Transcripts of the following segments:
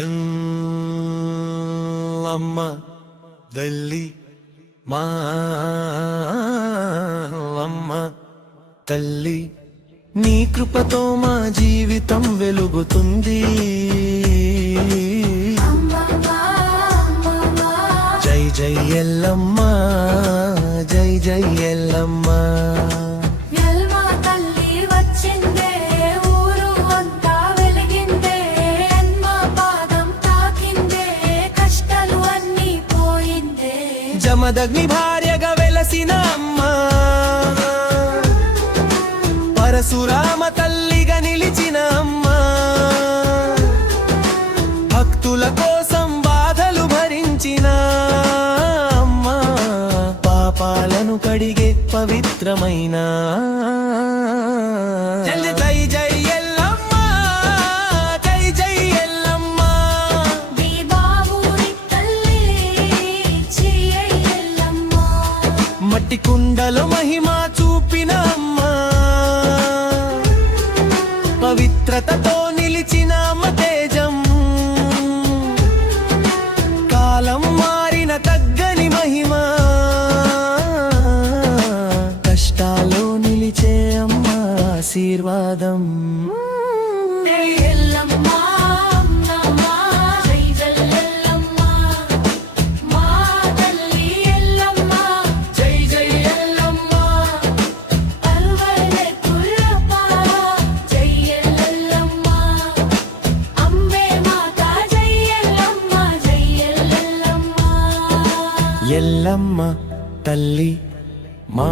ఎల్లమ్మ తల్లి మాలమ్మ తల్లి నీ కృపతో మా జీవితం వెలుగుతుంది. జై జై ఎల్లమ్మ, జై జై ఎల్లమ్మ. జమదగ్ని భార్యగా వెలసిన అమ్మ, పరశురామ తల్లిగా నిలిచిన అమ్మ, భక్తుల కోసం బాధలు భరించిన అమ్మ, పాపాలను కడిగే పవిత్రమైన జై జై ఎల్లమ్మ, జై జై ఎల్లమ్మ. మట్టి కుండలో మహిమ చూపిన అమ్మ, పవిత్రతతో నిలిచిన తేజం, కాలం మారిన తగ్గని మహిమ, కష్టాల్లో నిలిచే అమ్మ ఆశీర్వాదం. ఎల్లమ్మ తల్లి మా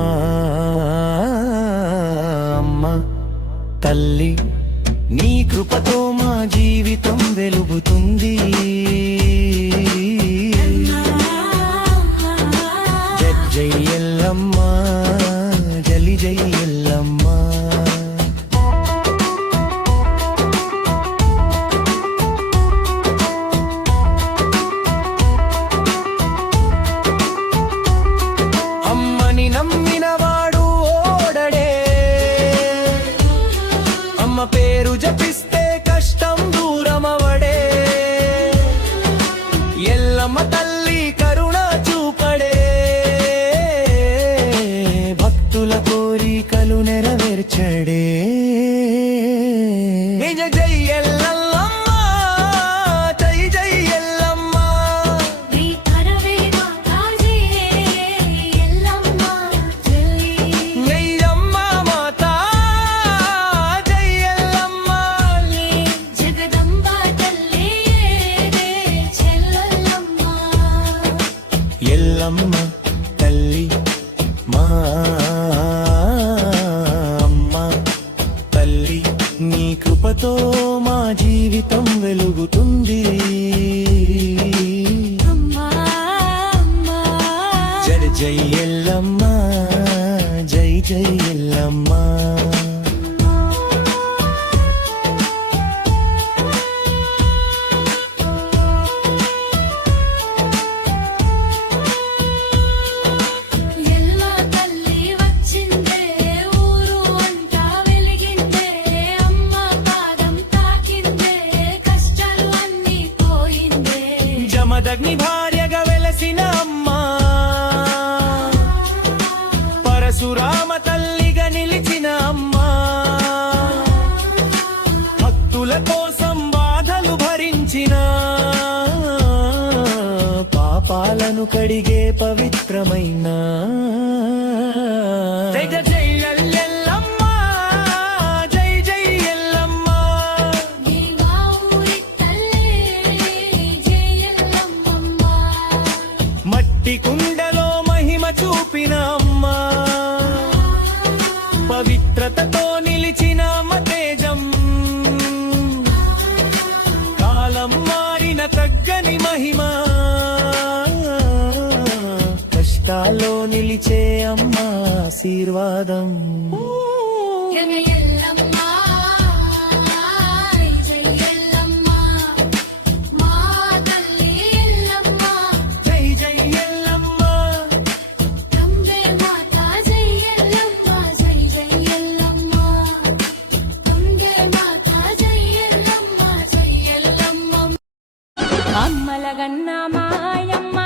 అమ్మ తల్లి నీ కృపతో మా జీవితం వెలుగుతుంది. జై జై ఎల్లమ్మ, జలి జై ఎల్లమ్మ. నమ్మినవాడు ఓడడే, అమ్మ పేరు జపిస్తే కష్టం దూరమవడే, ఎల్లమ్మ తల్లి కరుణ చూపడే, భక్తుల కోరికలు నెరవేర్చడే. జై ఎల్లమ్మ, జై జై ఎల్లమ్మ. ఎల్లమ్మ తల్లి మా అమ్మ తల్లి నీ కృపతో మా జీవితం వెలుగుతుంది. జై జై ఎల్లమ్మ, జై జై ఎల్లమ్మ. జమదగ్ని భార్యగా వెలసిన అమ్మ, పరశురామ తల్లిగా నిలిచిన అమ్మ, భక్తుల కోసం బాధలు భరించిన, పాపాలను కడిగే పవిత్రమైన జై జై ఎల్లమ్మ, జై జై ఎల్లమ్మ. మట్టి కుండలో మహిమ చూపిన అమ్మ, పవిత్రతతో నిలిచిన తేజం, కాలం మారిన తగ్గని మహిమ, కష్టాల్లో నిలిచే అమ్మ ఆశీర్వాదం. అమ్మలగన్న మాయమ్మ